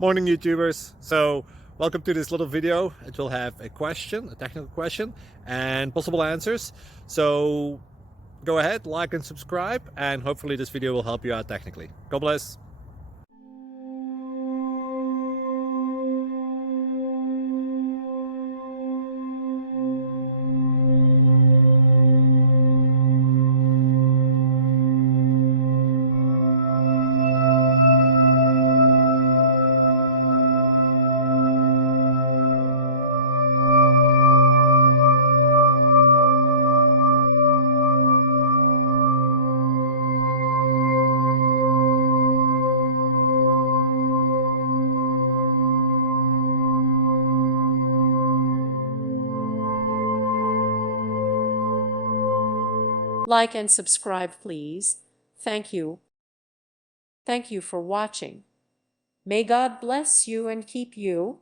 Morning YouTubers. So welcome to this little video. It will have a question, a technical question, and possible answers. So go ahead, like and subscribe, and hopefully this video will help you out technically. God bless. Like and subscribe, please. Thank you. Thank you for watching. May God bless you and keep you.